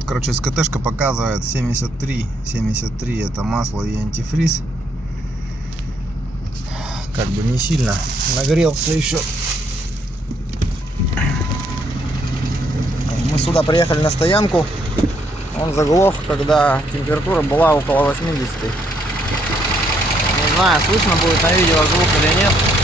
Вот, короче, СКТшка показывает 73 это масло и антифриз. Как бы не сильно нагрелся еще. Мы сюда приехали на стоянку. Он заглох, когда температура была около 80. Не знаю, слышно будет на видео звук или нет.